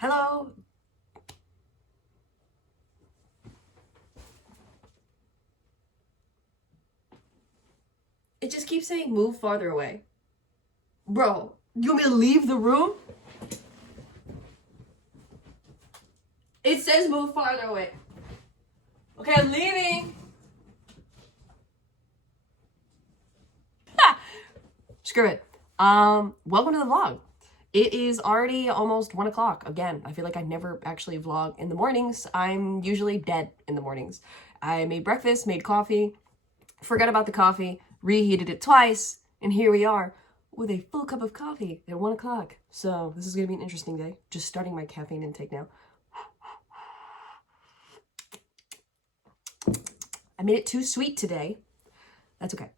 Hello. It just keeps saying move farther away. Bro, you want me to leave the room? It says move farther away. Okay, I'm leaving. Screw it. Welcome to the vlog. It is already almost 1 o'clock. Again, I feel like I never actually vlog in the mornings. I'm usually dead in the mornings. I made breakfast, made coffee, forgot about the coffee, reheated it twice, and here we are with a full cup of coffee at 1 o'clock. So this is gonna be an interesting day. Just starting my caffeine intake now. I made it too sweet today. That's okay.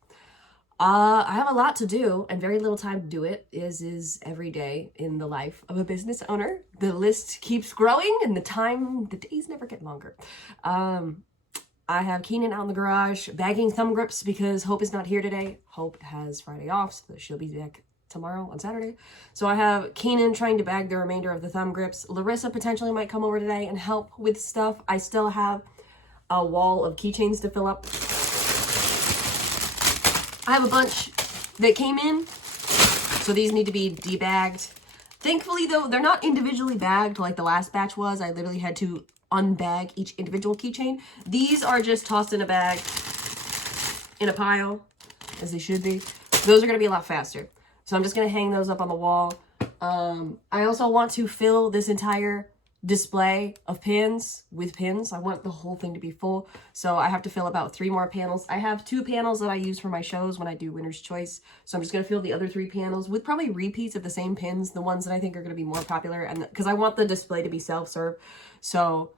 I have a lot to do and very little time to do it, is every day in the life of a business owner. The list keeps growing and the days never get longer. I have Keenan out in the garage bagging thumb grips because Hope is not here today. Hope has Friday off, so she'll be back tomorrow on Saturday. So I have Keenan trying to bag the remainder of the thumb grips. Larissa potentially might come over today and help with stuff. I still have a wall of keychains to fill up. I have a bunch that came in, so these need to be debagged. Thankfully, though, they're not individually bagged like the last batch was. I literally had to unbag each individual keychain. These are just tossed in a bag, in a pile, as they should be. Those are going to be a lot faster. So I'm just going to hang those up on the wall. I also want to fill this entire display of pins with pins. I want the whole thing to be full, so I have to fill about 3 more panels. I have 2 panels that I use for my shows when I do Winner's Choice, so I'm just gonna fill the other 3 panels with probably repeats of the same pins, the ones that I think are gonna be more popular, and because I want the display to be self-serve. So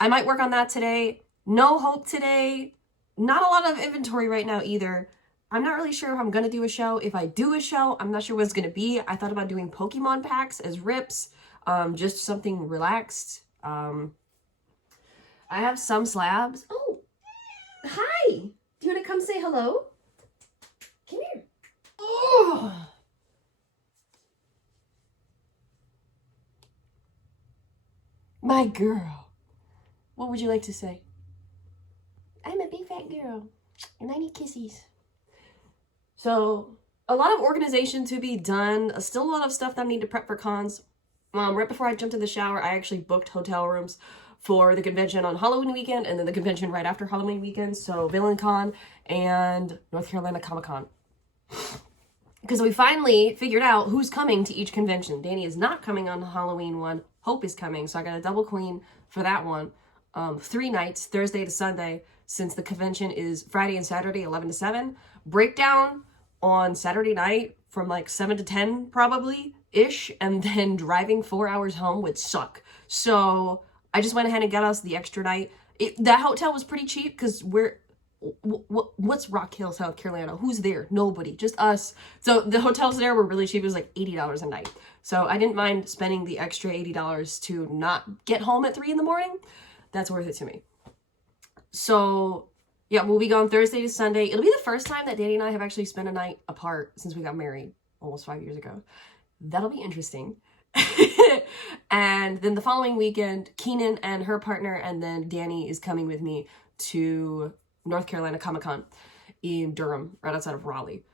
I might work on that today. No Hope today. Not a lot of inventory right now either. I'm not really sure if I'm gonna do a show. If I do a show, I'm not sure what it's gonna be. I thought about doing Pokemon packs as rips. Just something relaxed. I have some slabs. Oh, hi. Do you want to come say hello? Come here. Oh. My girl. What would you like to say? I'm a big fat girl and I need kisses. So, a lot of organization to be done. Still a lot of stuff that I need to prep for cons. Right before I jumped in the shower, I actually booked hotel rooms for the convention on Halloween weekend and then the convention right after Halloween weekend. So VillainCon and North Carolina Comic Con. Because we finally figured out who's coming to each convention. Danny is not coming on the Halloween one. Hope is coming. So I got a double queen for that one. 3 nights, Thursday to Sunday, since the convention is Friday and Saturday, 11 to 7. Breakdown on Saturday night from like 7 to 10 probably ish, and then driving 4 hours home would suck. So I just went ahead and got us the extra night. That hotel was pretty cheap because what's Rock Hill, South Carolina? Who's there? Nobody, just us. So the hotels there were really cheap. It was like $80 a night. So I didn't mind spending the extra $80 to not get home at 3 in the morning. That's worth it to me. So yeah, we'll be gone Thursday to Sunday. It'll be the first time that Danny and I have actually spent a night apart since we got married almost 5 years ago. That'll be interesting. And then the following weekend, Keenan and her partner and then Danny is coming with me to North Carolina Comic Con in Durham, right outside of Raleigh.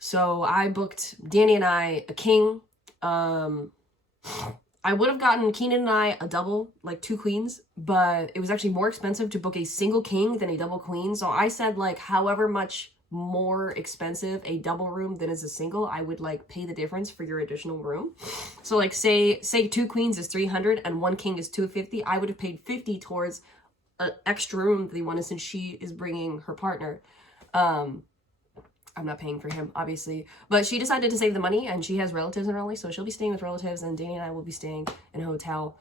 So I booked Danny and I a king. I would have gotten Keenan and I a double, like 2 queens, but it was actually more expensive to book a single king than a double queen. So I said, like, however much more expensive a double room than is a single, I would like pay the difference for your additional room. So like say 2 queens is $300 and 1 king is $250. I would have paid $50 towards an extra room that they wanted since she is bringing her partner. I'm not paying for him, obviously, but she decided to save the money and she has relatives in Raleigh, so she'll be staying with relatives and Danny and I will be staying in a hotel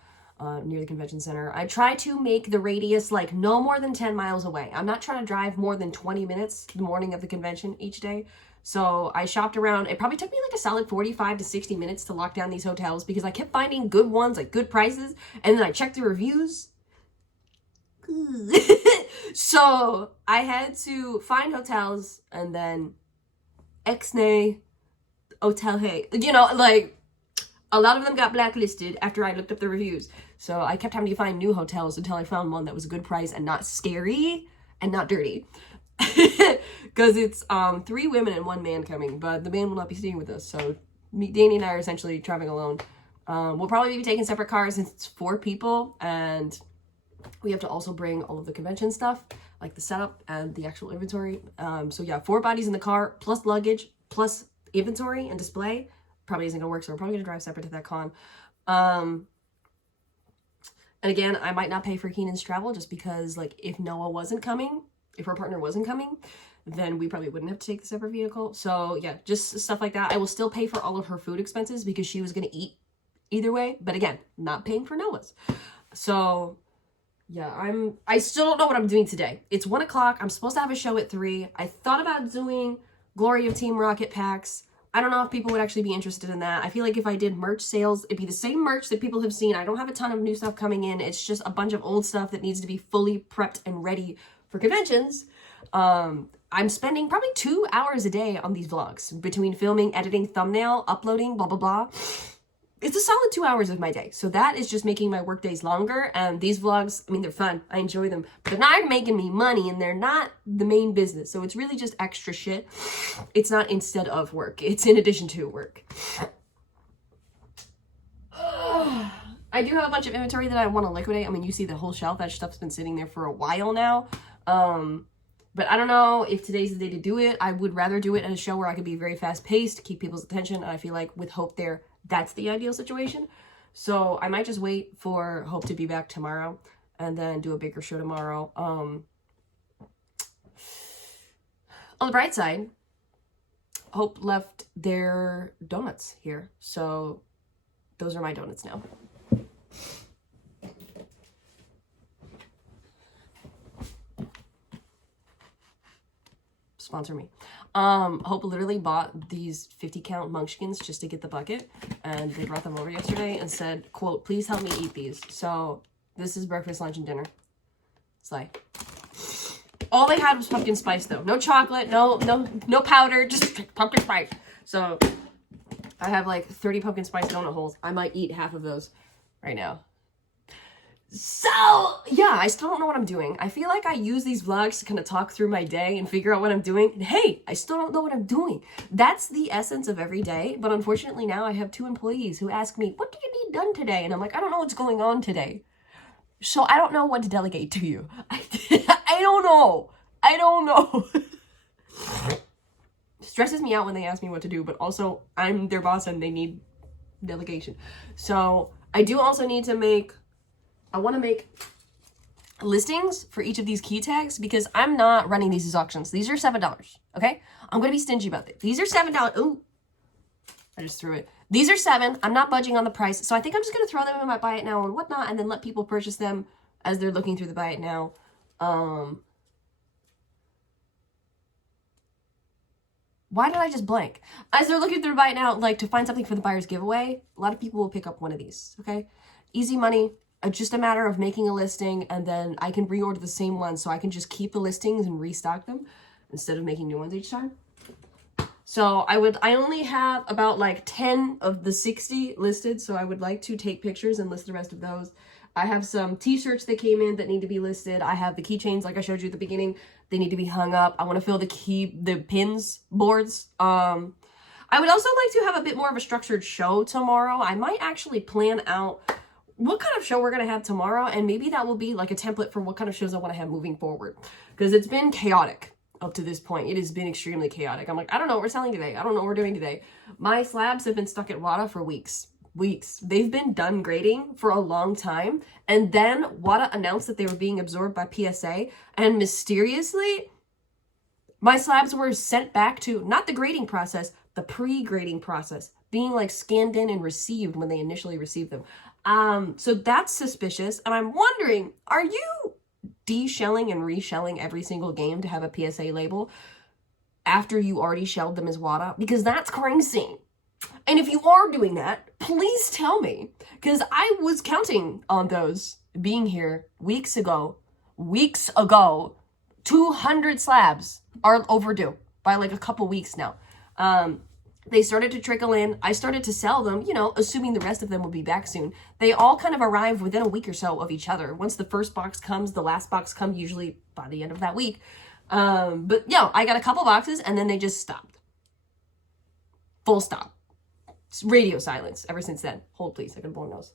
near the convention center. I try to make the radius like no more than 10 miles away. I'm not trying to drive more than 20 minutes the morning of the convention each day. So I shopped around. It probably took me like a solid 45 to 60 minutes to lock down these hotels because I kept finding good ones at good prices. And then I checked the reviews. So I had to find hotels and then Exnay, Hotel Hey, you know, like a lot of them got blacklisted after I looked up the reviews. So I kept having to find new hotels until I found one that was a good price and not scary and not dirty. Because it's 3 women and 1 man coming, but the man will not be staying with us. So Danny and I are essentially traveling alone. We'll probably be taking separate cars since it's 4 people, and we have to also bring all of the convention stuff, like the setup and the actual inventory. So yeah, 4 bodies in the car, plus luggage, plus inventory and display. Probably isn't gonna work, so we're probably gonna drive separate to that con. And again, I might not pay for Keenan's travel just because, like, if Noah wasn't coming, if her partner wasn't coming, then we probably wouldn't have to take the separate vehicle. So yeah, just stuff like that. I will still pay for all of her food expenses because she was gonna eat either way. But again, not paying for Noah's. So yeah, I still don't know what I'm doing today. It's 1 o'clock. I'm supposed to have a show at 3. I thought about doing Glory of Team Rocket packs. I don't know if people would actually be interested in that. I feel like if I did merch sales, it'd be the same merch that people have seen. I don't have a ton of new stuff coming in. It's just a bunch of old stuff that needs to be fully prepped and ready for conventions. I'm spending probably 2 hours a day on these vlogs between filming, editing, thumbnail, uploading, blah, blah, blah. It's a solid 2 hours of my day. So that is just making my work days longer. And these vlogs, I mean, they're fun. I enjoy them. But they're not making me money, and they're not the main business. So it's really just extra shit. It's not instead of work. It's in addition to work. I do have a bunch of inventory that I want to liquidate. I mean, you see the whole shelf. That stuff's been sitting there for a while now. But I don't know if today's the day to do it. I would rather do it at a show where I could be very fast paced, keep people's attention. And I feel like with Hope there, that's the ideal situation. So I might just wait for Hope to be back tomorrow and then do a bigger show tomorrow. On the bright side, Hope left their donuts here. So those are my donuts now. Sponsor me. Hope literally bought these 50 count munchkins just to get the bucket, and they brought them over yesterday and said, quote, please help me eat these. So this is breakfast, lunch, and dinner. Slay. All they had was pumpkin spice though. No chocolate, no powder, just pumpkin spice. So I have like 30 pumpkin spice donut holes. I might eat half of those right now. So, yeah, I still don't know what I'm doing. I feel like I use these vlogs to kind of talk through my day and figure out what I'm doing. And hey, I still don't know what I'm doing. That's the essence of every day. But unfortunately now I have 2 employees who ask me, what do you need done today? And I'm like, I don't know what's going on today. So I don't know what to delegate to you. I don't know. I don't know. Stresses me out when they ask me what to do, but also I'm their boss and they need delegation. So I do also need to I want to make listings for each of these key tags because I'm not running these as auctions. These are $7, okay? I'm going to be stingy about it. These are $7. Ooh, I just threw it. These are $7. I'm not budging on the price. So I think I'm just going to throw them in my buy it now and whatnot and then let people purchase them as they're looking through the buy it now. Why did I just blank? As they're looking through buy it now, like to find something for the buyer's giveaway, a lot of people will pick up one of these, okay? Easy money. Just a matter of making a listing and then I can reorder the same one so I can just keep the listings and restock them instead of making new ones each time. So I only have about like 10 of the 60 listed, so I would like to take pictures and list the rest of those. I have some t-shirts that came in that need to be listed. I have the keychains like I showed you at the beginning. They need to be hung up. I want to fill the pins boards. I would also like to have a bit more of a structured show tomorrow. I might actually plan out what kind of show we're going to have tomorrow, and maybe that will be like a template for what kind of shows I want to have moving forward, because it's been chaotic up to this point. It has been extremely chaotic. I'm like, I don't know what we're selling today. I don't know what we're doing today. My slabs have been stuck at WATA for weeks. They've been done grading for a long time, and then WATA announced that they were being absorbed by PSA, and mysteriously my slabs were sent back to not the grading process, the pre-grading process, being like scanned in and received when they initially received them. So that's suspicious, and I'm wondering, are you de-shelling and re-shelling every single game to have a PSA label after you already shelled them as WATA? Because that's crazy. And if you are doing that, please tell me, because I was counting on those being here weeks ago. 200 slabs are overdue by like a couple weeks now. They started to trickle in. I started to sell them, you know, assuming the rest of them would be back soon. They all kind of arrive within a week or so of each other. Once the first box comes, the last box comes usually by the end of that week. But yeah, I got a couple boxes and then they just stopped. Full stop. Radio silence ever since then. Hold please, I can blow nose.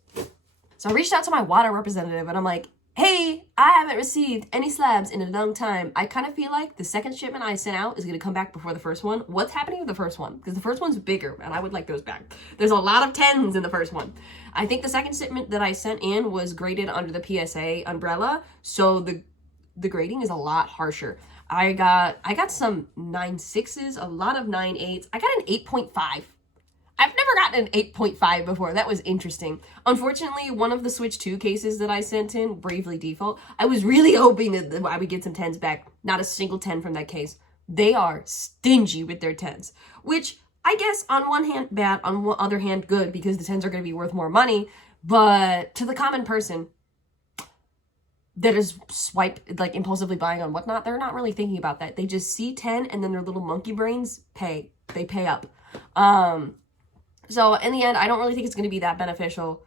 So I reached out to my WADA representative and I'm like, hey, I haven't received any slabs in a long time. I kind of feel like the second shipment I sent out is going to come back before the first one. What's happening with the first one? Because the first one's bigger and I would like those back. There's a lot of 10s in the first one. I think the second shipment that I sent in was graded under the PSA umbrella. So the grading is a lot harsher. I got some 9.6s, a lot of 9.8s. I got an 8.5. I've never gotten an 8.5 before. That was interesting. Unfortunately, one of the Switch 2 cases that I sent in, Bravely Default, I was really hoping that I would get some 10s back. Not a single 10 from that case. They are stingy with their 10s, which I guess on one hand bad, on one other hand good, because the 10s are going to be worth more money. But to the common person that is like impulsively buying on whatnot, they're not really thinking about that. They just see 10 and then their little monkey brains pay. They pay up. So in the end, I don't really think it's going to be that beneficial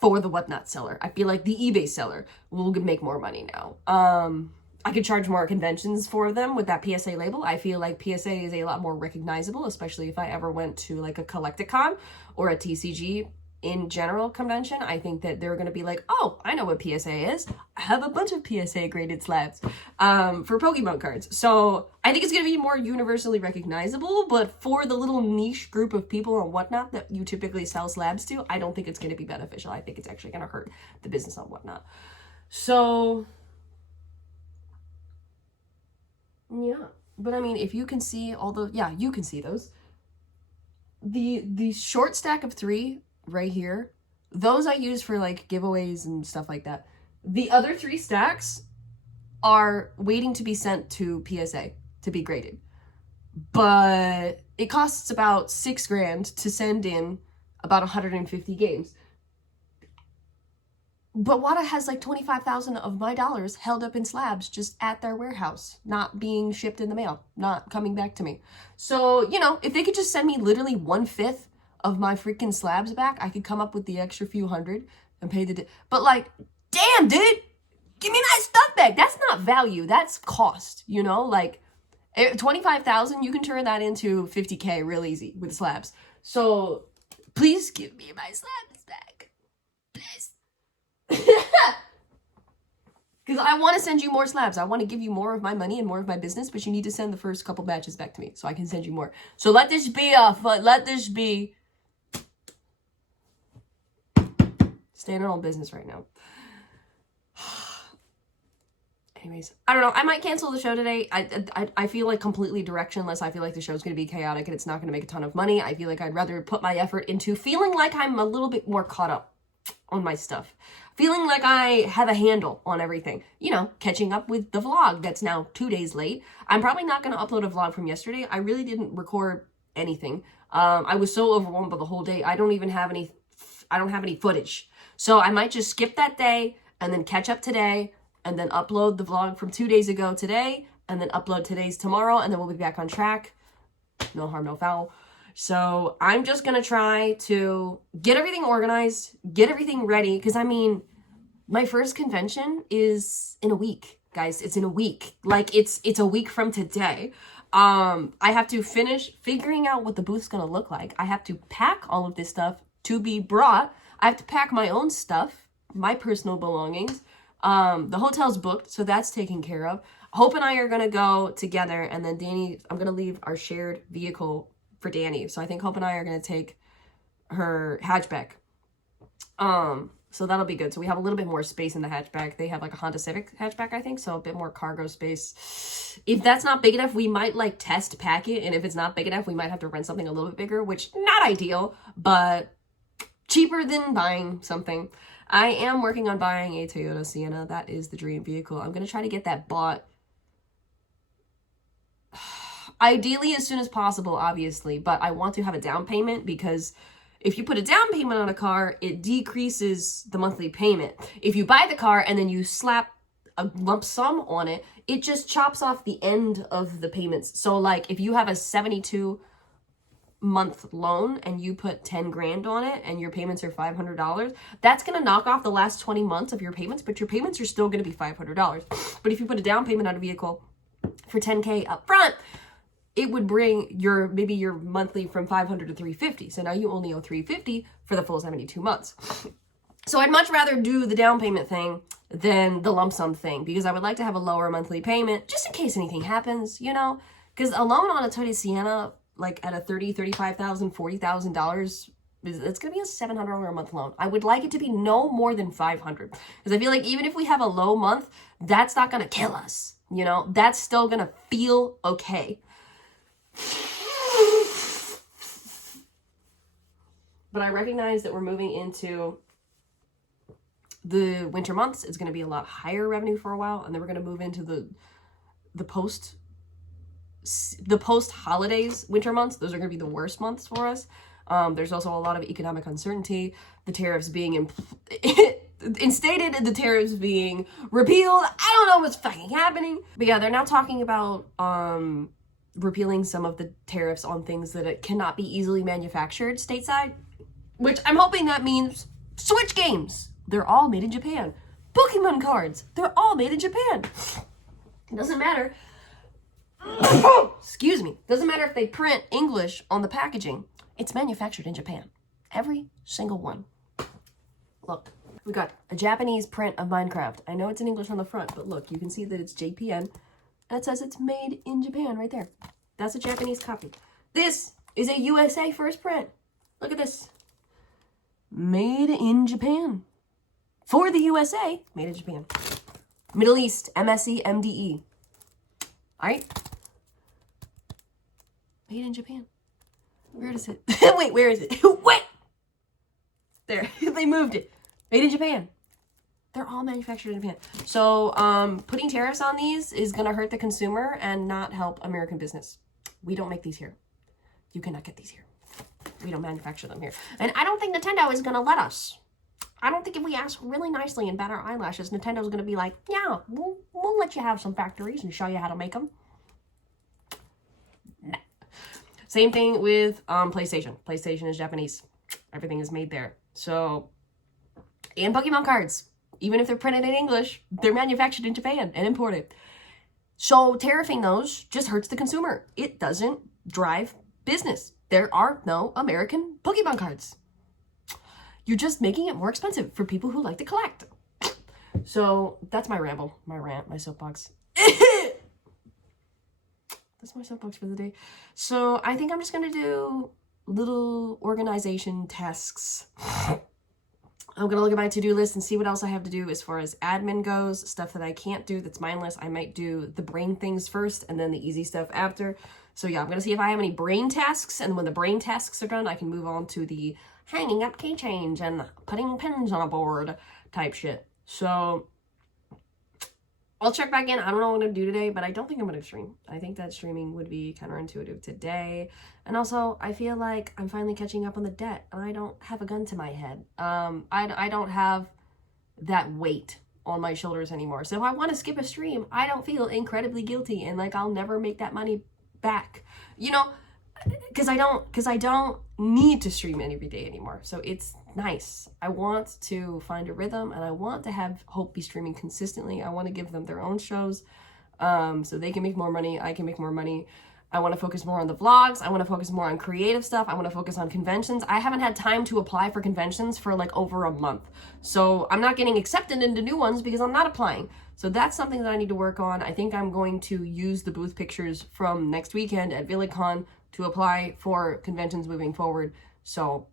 for the whatnot seller. I feel like the eBay seller will make more money now. I could charge more conventions for them with that PSA label. I feel like PSA is a lot more recognizable, especially if I ever went to like a Collecticon or a TCG in general convention. I think that they're going to be like, oh, I know what PSA is. I have a bunch of PSA graded slabs for Pokemon cards. So I think it's going to be more universally recognizable, but for the little niche group of people and whatnot that you typically sell slabs to, I don't think it's going to be beneficial. I think it's actually going to hurt the business on whatnot. So yeah, but I mean, if you can see all the, yeah, you can see those. The short stack of 3 right here, those I use for like giveaways and stuff like that. The other 3 stacks are waiting to be sent to PSA to be graded, but it costs about $6,000 to send in about 150 games. But WADA has like 25,000 of my dollars held up in slabs just at their warehouse, not being shipped in the mail, not coming back to me. So, you know, if they could just send me literally 1/5 of my freaking slabs back, I could come up with the extra few hundred and pay the... But like, damn, dude, give me that stuff back. That's not value. That's cost, you know? Like, 25,000, you can turn that into 50K real easy with slabs. So, please give me my slabs back. Please. Because I want to send you more slabs. I want to give you more of my money and more of my business, but you need to send the first couple batches back to me so I can send you more. So let this be standing on business right now. Anyways, I don't know. I might cancel the show today. I feel like completely directionless. I feel like the show's going to be chaotic and it's not going to make a ton of money. I feel like I'd rather put my effort into feeling like I'm a little bit more caught up on my stuff. Feeling like I have a handle on everything. You know, catching up with the vlog that's now 2 days late. I'm probably not going to upload a vlog from yesterday. I really didn't record anything. I was so overwhelmed by the whole day. I don't have any footage. So I might just skip that day and then catch up today and then upload the vlog from 2 days ago today and then upload today's tomorrow and then we'll be back on track. No harm, no foul. So I'm just going to try to get everything organized, get everything ready. Because, I mean, my first convention is in a week, guys. It's in a week. Like, it's a week from today. I have to finish figuring out what the booth's going to look like. I have to pack all of this stuff to be brought. I have to pack my own stuff, my personal belongings. The hotel's booked, so that's taken care of. Hope and I are going to go together. And then Danny, I'm going to leave our shared vehicle for Danny. So I think Hope and I are going to take her hatchback. So that'll be good. So we have a little bit more space in the hatchback. They have like a Honda Civic hatchback, I think. So a bit more cargo space. If that's not big enough, we might like test pack it. And if it's not big enough, we might have to rent something a little bit bigger, which not ideal, but cheaper than buying something. I am working on buying a Toyota Sienna. That is the dream vehicle. I'm going to try to get that bought ideally as soon as possible, obviously, but I want to have a down payment because if you put a down payment on a car, it decreases the monthly payment. If you buy the car and then you slap a lump sum on it, it just chops off the end of the payments. So like if you have a 72 month loan and you put 10 grand on it and your payments are $500, that's going to knock off the last 20 months of your payments, but your payments are still going to be $500. But if you put a down payment on a vehicle for 10K up front, it would bring maybe your monthly from 500 to 350. So now you only owe 350 for the full 72 months. So I'd much rather do the down payment thing than the lump sum thing, because I would like to have a lower monthly payment just in case anything happens, you know, because a loan on a Toyota Sienna, like at a $30,000, $35,000, $40,000, it's going to be a $700 a month loan. I would like it to be no more than $500, because I feel like even if we have a low month, that's not going to kill us. You know, that's still going to feel okay. But I recognize that we're moving into the winter months. It's going to be a lot higher revenue for a while, and then we're going to move into the post holidays winter months. Those are going to be the worst months for us. There's also a lot of economic uncertainty, the tariffs being instated and the tariffs being repealed. I don't know what's fucking happening. But yeah, they're now talking about repealing some of the tariffs on things that it cannot be easily manufactured stateside, which I'm hoping that means Switch games. They're all made in Japan. Pokemon cards. They're all made in Japan. It doesn't matter. Excuse me. Doesn't matter if they print English on the packaging. It's manufactured in Japan. Every single one. Look, we got a Japanese print of Minecraft. I know it's in English on the front, but look, you can see that it's JPN. And it says it's made in Japan right there. That's a Japanese copy. This is a USA first print. Look at this. Made in Japan. For the USA, made in Japan. Middle East, MSE, MDE. Alright? Made in Japan. Where is it? Wait, where is it? Wait! There. They moved it. Made in Japan. They're all manufactured in Japan. So, putting tariffs on these is going to hurt the consumer and not help American business. We don't make these here. You cannot get these here. We don't manufacture them here. And I don't think Nintendo is going to let us. I don't think if we ask really nicely and bat our eyelashes, Nintendo's going to be like, yeah, we'll let you have some factories and show you how to make them. Nah. Same thing with PlayStation. PlayStation is Japanese. Everything is made there. So, and Pokemon cards. Even if they're printed in English, they're manufactured in Japan and imported. So tariffing those just hurts the consumer. It doesn't drive business. There are no American Pokemon cards. You're just making it more expensive for people who like to collect. So that's my ramble, my rant, my soapbox. That's my soapbox for the day. So I think I'm just going to do little organization tasks. I'm going to look at my to-do list and see what else I have to do as far as admin goes. Stuff that I can't do that's mindless. I might do the brain things first and then the easy stuff after. So yeah, I'm going to see if I have any brain tasks. And when the brain tasks are done, I can move on to the hanging up keychains and putting pins on a board type shit. So I'll check back in. I don't know what I'm going to do today, but I don't think I'm going to stream. I think that streaming would be counterintuitive today. And also, I feel like I'm finally catching up on the debt, and I don't have a gun to my head. I don't have that weight on my shoulders anymore. So if I want to skip a stream, I don't feel incredibly guilty and like I'll never make that money back. You know, because I don't need to stream every day anymore. So it's nice. I want to find a rhythm, and I want to have Hope be streaming consistently. I want to give them their own shows so they can make more money. I can make more money. I want to focus more on the vlogs. I want to focus more on creative stuff. I want to focus on conventions. I haven't had time to apply for conventions for like over a month. So I'm not getting accepted into new ones because I'm not applying. So that's something that I need to work on. I think I'm going to use the booth pictures from next weekend at VillyCon to apply for conventions moving forward. So,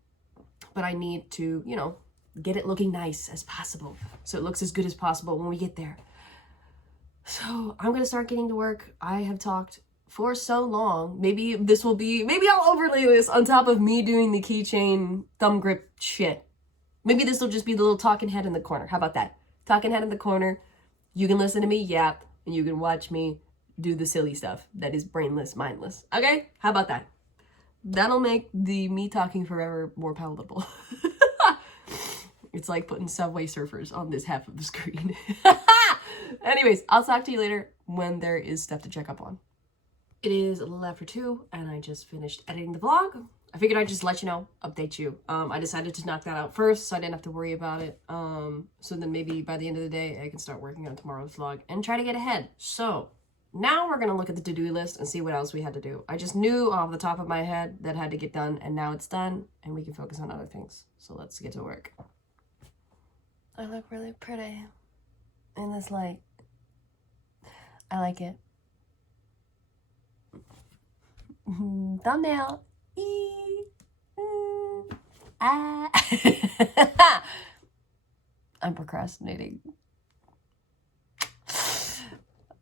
but I need to, you know, get it looking nice as possible. So it looks as good as possible when we get there. So I'm going to start getting to work. I have talked for so long. Maybe I'll overlay this on top of me doing the keychain thumb grip shit. Maybe this will just be the little talking head in the corner. How about that? Talking head in the corner. You can listen to me yap, and you can watch me do the silly stuff that is brainless, mindless. Okay? How about that? That'll make the me talking forever more palatable. It's like putting Subway Surfers on this half of the screen. Anyways, I'll talk to you later when there is stuff to check up on. It is a little after 2, and I just finished editing the vlog. I figured I'd just let you know, update you. I decided to knock that out first so I didn't have to worry about it. So then maybe by the end of the day, I can start working on tomorrow's vlog and try to get ahead. So now we're going to look at the to-do list and see what else we had to do. I just knew off the top of my head that had to get done, and now it's done, and we can focus on other things. So let's get to work. I look really pretty in this light. I like it. Thumbnail. I'm procrastinating.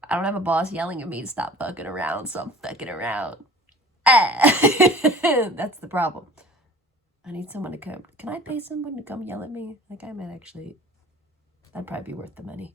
I don't have a boss yelling at me to stop fucking around, so I'm fucking around. That's the problem. I need someone to come. Can I pay someone to come yell at me? Like, I might actually... That'd probably be worth the money.